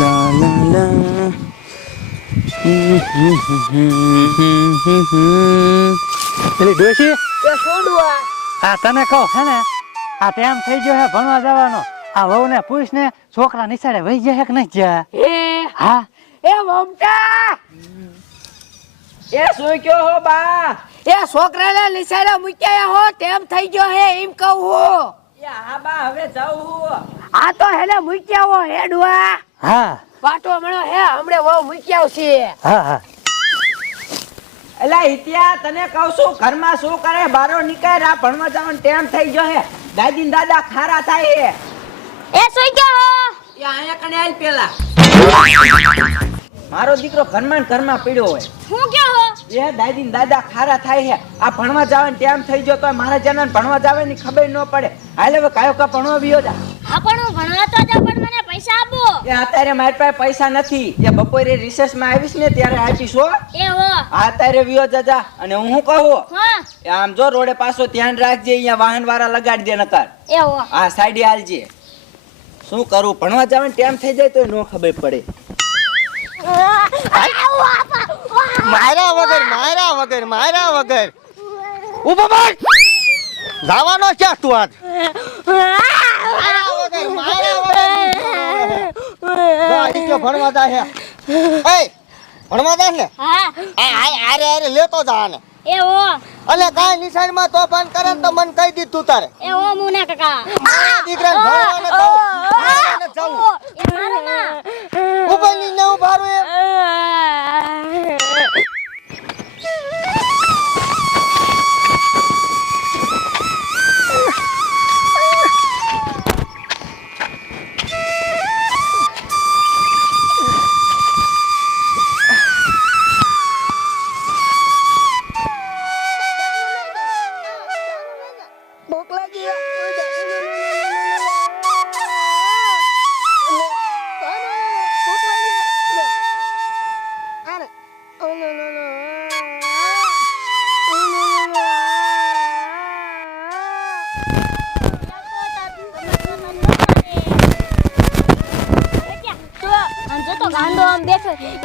લા la la. પેલી ડોશી? એ છોડવા હા તને કહો હે ને? આ ટાઈમ થઈ ગયો હે ભણવા જવાનો. આ વહુ ને પૂછ ને છોકરા નિશાળે વહી જાય કે નહીં જાય એ હા? એ મમતા! એ શું કયો હો બા? એ છોકરાને નિશાળે મૂક્યા હો તેમ થઈ ગયો હે એમ કહું હું. હા બા હવે જાઉં હું. આ તો હેલે મૂક્યા હો હેડવા હા. પાટો મળ્યો હે હમણે વહુ મૂક્યા છે હા હા. એલા હિતિયા તને કહું છું ઘરમાં શું કરે બારો નીકળ આ ભણવા જવાનો ટેમ થઈ ગયો હે. દાદી ને દાદા ખારા થાય હે. એ સુઈ ગયો હો. એ અહીંયા કને આલ પેલા. મારો દીકરો ઘરમાં ઘરમાં પીડ્યો હોય. હું ગયો હો? એ દાદી ને દાદા ખારા થાય છે આ ભણવા જવાનો ટાઈમ થઈ ગયો તો મારા જના ભણવા જવાની ખબર ન પડે. હાલ હવે કાયો કા ભણવા વિયો જા. હા પણ હું ભણવા તો જા પણ મને પૈસા આપો. એ અત્યારે મારી પાસે પૈસા નથી. એ બપોરે રિસેસમાં આવીશ ને ત્યારે આપીશ હો. એ હો. આ અત્યારે વિયો જાજા અને હું શું કહું? હા. એ આમ જો રોડે પાછો ધ્યાન રાખજે અહીંયા વાહન વાળા લગાડી દે નકર. એ હો. આ સાઈડે હાલજે. શું કરું? ભણવા જવાનું ટાઈમ થઈ જાય તો ન ખબર પડે. માર્યા વગર માર્યા વગર માર્યા વગર. ઊભો બસ જવાનો છે તું આજ. ભણવા જાય ભણવા જાય ને? આરે આરે લેતો જા આને. એ હો. અને કાંઈ નિશાળમાં તોફાન કરે ને તો મને કહી દીધું તારે. એ હો મુના કાકા. મારા ભણવાને એ મારો ના. ની ને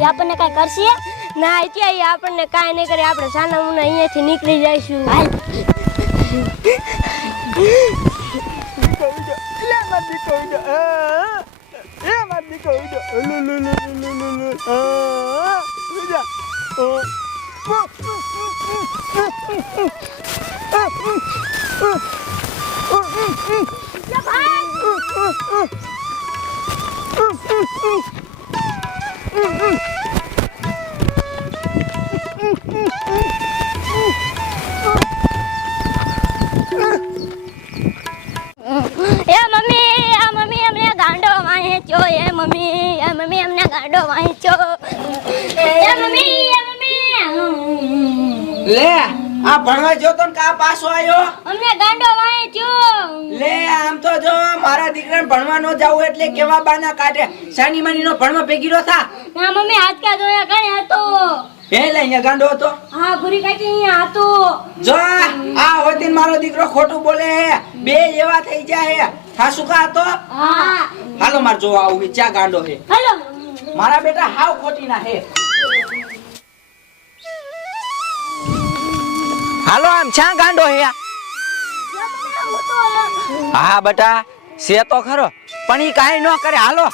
એ આપણને કઈ કરશે? ના ત્યાં એ આપણને કાંઈ નહીં કરે. આપણે સાના મુના અહીંયાથી નીકળી જઈશું. હાલ. એ લે આ ભણવા જો તો કા પાછો આવ્યો અમને ગાંડો વાંચ્યો લે આમ તો જો મારા દીકરાને ભણવા ન જાવું એટલે કેવા બાના કાઢે? સાની માની નો ભણવા ભેગી થા. ના મમ્મી હાથ કા જોયા કણે હતો. હે લે અહીંયા ગાંડો હતો. હા ગુરી કાકી અહીંયા હતો. જો આ હોતી મારો દીકરો ખોટું બોલે હે. બે એવા થઈ જાય હે. થાસુ કા હતો? હા. હાલો માર જો આવું. ચા ગાંડો હે? હાલો. મારા બેટા હાવ ખોટી ના હે. હાલો આમ છ્યા ગાંડો હે હા બેટા સે તો ખરો પણ ઈ કાઈ ન કરે. હાલો.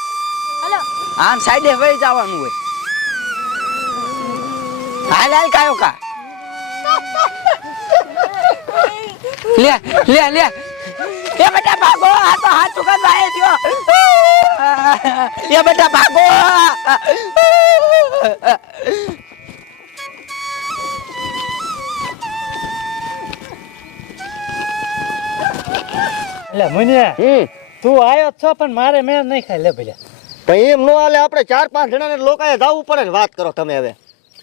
હાલો. આમ સાઈડે વહી જવાનું હોય. હાલ હાલ કાયો કા? લે લે લે. એ બેટા ભાગો આ તો હાથ ચુકા જાય થયો એ બેટા ભાગો. એટલે મુનિયા હમ. તું આવ્યો જ છો પણ મારે મેં નહીં ખાય લે ભલે. પણ એમ નો હાલે આપણે ચાર પાંચ જણાને લોકાએ જવું પડે ને વાત કરો તમે હવે.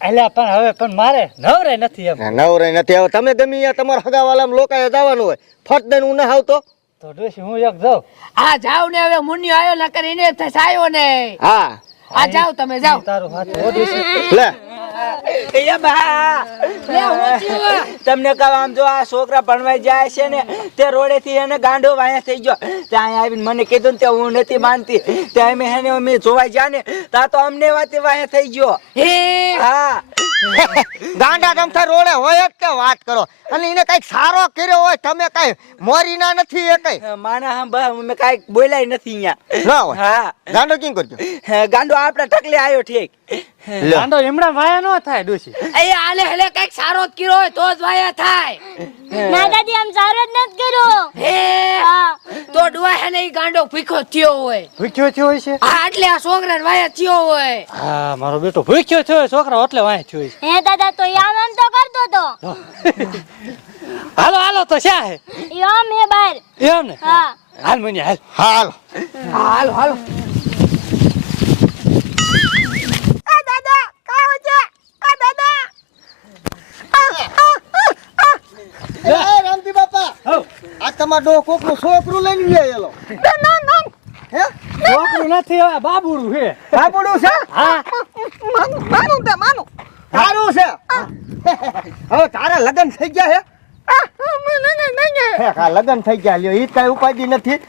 એટલે પણ હવે પણ મારે નવરે નથી એમ. નવરે નથી. હવે તમે ગમી તમારા હગાવાલામાં લોકાએ જવાનું હોય ફટ દઈને હું ના આવતો તો ડોશી હું એક જાઉં? આ જાવ ને હવે મુનિયો આવ્યો નકર એને થસાયો ને. હા. આ જાવ તમે જાવ તારો હાથ ઓ ડોશી. લે. એ બા. લે હું થયું? તમને કહું આમ જો આ છોકરા ભણવા જાય છે ને તે રોડે થી એને ગાંડો વાયા થઈ ગયો. ત્યાં આવીને મને કીધું ને તે હું નથી માનતી. ત્યાં અમે હેને અમે જોવા ગયા ને તા તો અમને વાતે વાયા થઈ ગયો. હે? હા. ગાંડા તમથા રોડે હોય જ કે વાત કરો. અને એને કંઈક સારો કર્યો હોય તમે કઈ મોરીના નથી એ કઈ? માના હા બા અમે કાંઈ બોલાય નથી અહીંયા. ના હોય. હા. ગાંડો કેમ કરજો? ગાંડો આપણા ટકલે આવ્યો ઠીક. લ્યો. ગાંડો વાયા નો થાય ડોશી. એ હાલે હાલે કંઈક સારો જ કર્યો હોય તો જ વાયા થાય. ના દાદી આમ સારો જ નથી કર્યો હે? હા. તો હે ને ગાંડો ભૂખ્યો થયો હોય. ભૂખ્યો થયો હોય છે? હા એટલે આ છોકરાને વાયા થયો હોય. હા મારો બેટો ભૂખ્યો થયો હોય છોકરા એટલે વાય થયો છે હે દાદા તો આમ આમ તો કરતો તો. હાલો હાલો તો શા હે? આમ હે બાર. એમ ને હા. હાલ મને હાલ. હાલ. હાલો હાલો એ રામજી બાપા હઉ. આ તમાર ડો કોકનું છોકરું લઈને ગયેલો હે? છોકરું નથી હવે બાબુડું છે. બાબુડું છે? હા. માનું તે માનું. તારું છે? હવે તારા લગ્ન થઈ ગયા હે? લગન હા થઈ ગયા લ્યો ઈ કઈ ઉપાધિ નથી.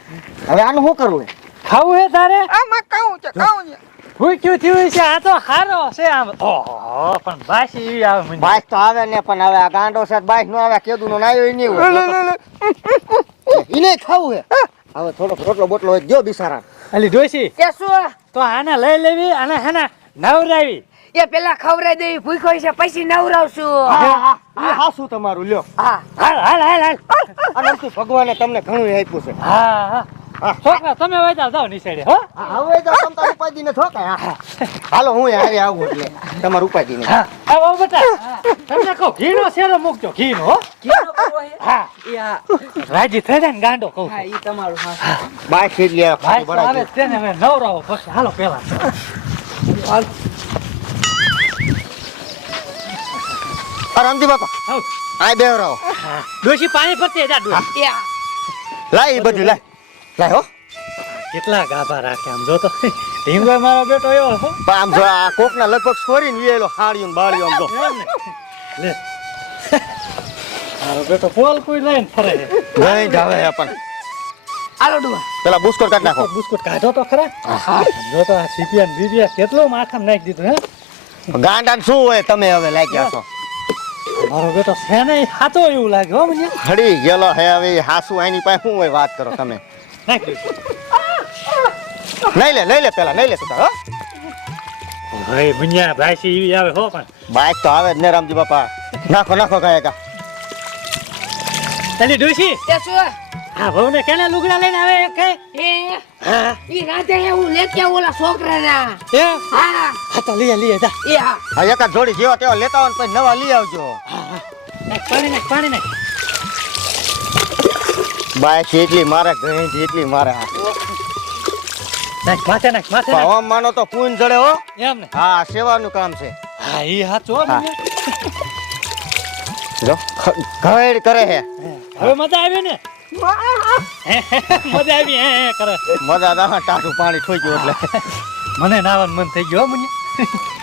હવે આનું શું કરવું? ખાવું હે તારે? આમાં કાઉં છે કાઉં છે. ભૂખ્યું થયું છે આ તો હારો છે આમ. ઓહો પણ બાસી એવી આવે બાસ બાઈક તો આવે ને પણ હવે આ ગાંડો છે બાઈક નો આવે કેદું નો નાયો નહીં હોય. ઈને ખાવું હે. હવે થોડોક રોટલો બોટલો હોય ગયો બિસારા. અલી ડોસી એ શું? તો આને લઈ લેવી અને હેને નવરાવી. એ પેલા ખવડાવી દેવી ભૂખો છે પછી નવરાવશું. હા શું તમારું લ્યો. હા હાલ હાલ હાલ હાલ. અને ભગવાને તમને ઘણું આપ્યું છે. હા હા હા. છોકરા તમે વેચાલ જાઓ નિસાડે હો. હવે તો તમ તાર ઉપાધિ ને થો કાંઈ. હાલો હું હારે આવું એટલે તમારું ઉપાધિ ને હા આવો બેટા. તમને કહું ઘીનો શેરો મૂકજો ઘીનો હો. કેનો કરવો હા. એ રાજી થઈ જાય ને ગાંડો કહું હા ઈ તમારું હા. લે ભાઈ તો આવે છે ને હવે નવરાવો પછી. હાલો પેલા બાપા. આ રહો ડોશી પાણી ભરતી જા ડોશી. લાઈ લાય બધું લાય. લાય હો. કેટલા ગાભા રાખે આમ જો તો. ઢીંગો મારો બેટો એવો હો. પણ આમ જો આ કોકના લગભગ છોરીને વિયેલો હાડિયું ને બાળિયું આમ જો. લે. મારો બેટો પોલ કોઈ લઈને ફરે. નહીં જાવે હે પણ. આલો ડુવા. પેલા બુસ્કોટ કાઢ નાખો. બુસ્કોટ કાઢો તો ખરા. જો તો આ સીપીએન બીબીએ કેટલો કેટલું માથામાં નાખી દીધું હે? ગાંડા શું હોય તમે હવે લાગ્યા છો મારો બેટો છે નહીં સાચો એવું લાગ્યો હો મને? હડી ગયેલો હે હવે હાસુ આની પાસે શું હોય વાત કરો તમે? નાખી નહીં લે લઈ લે પેલા નહીં લે તું તાર, હો. ભાઈ મુનિયા ભાઈ એવી આવે હો પણ. બાઈક તો આવે જ ને રામજી બાપા. નાખો નાખો કાયા કા તલી ડોશી? એ શું? આ ભવ ને કેને લુગડા લઈને આવે કે કઈ? એ હા. ઈ રાતે હું લેતે ઓલા છોકરાના. એ હા. હા તો લઈએ લઈ જા. એ હા. હા એકાદ જોડી જેવા તેવા લેતા હોય પછી નવા લઈ આવજો. નાખ પાણી નાખ પાણી નાખ. બાઈક એટલી મારે ઘણી એટલી મારે નાખ માથે નાખ માથે નાખ. આમ માનો તો પૂન જડે હો. એમ ને? હા સેવાનું કામ છે. હા ઈ હાચો. મુનિયા. જો ઘેડ કરે હે. હવે મજા આવી ને? મજા આવી હે કરે. મજા દા ટાટું પાણી ઠોક્યું એટલે. મને નાવાનું મન થઈ ગયું હો મુનિયા.